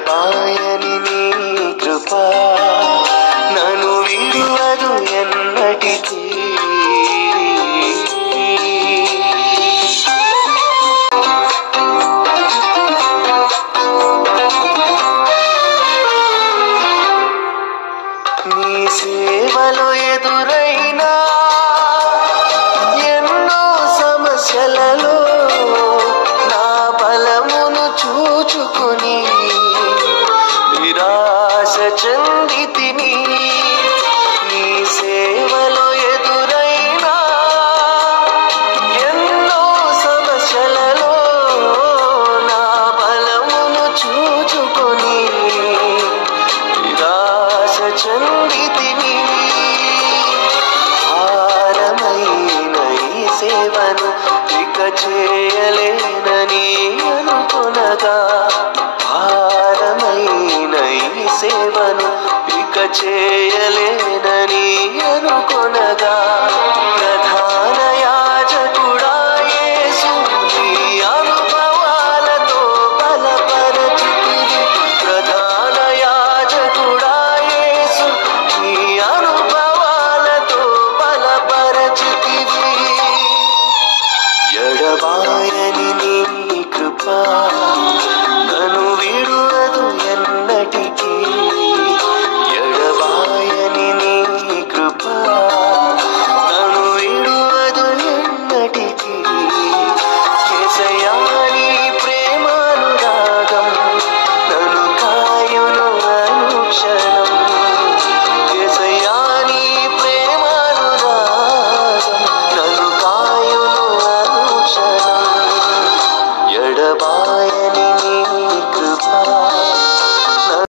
ఎడబాయని నీ కృప నన్ను విడువదు ఎన్నటికీ. నీ సేవలో ఎదురైనా ఎన్నో సమస్యలలో నా బలమును చూచుకుని నిరాశ చెందితిని. నీ సేవలో ఎదురైనా ఎన్నో సమస్యలలో నా బలమును చూచుకుని నిరాశ చెందితిని. భారమైన ఈ సేవను ఇక చేయలేనని అనుకొనగా, భారమైన ఈ సేవను ఇక చేయలేనని అనుకొనగా, ప్రధాన యాజకుడా యేసు నీ అనుభవాలతో బలపరచితివి. ప్రధాన యాజకుడా యేసు నీ అనుభవాలతో బలపరచితివి. ఎడబాయని నీ కృప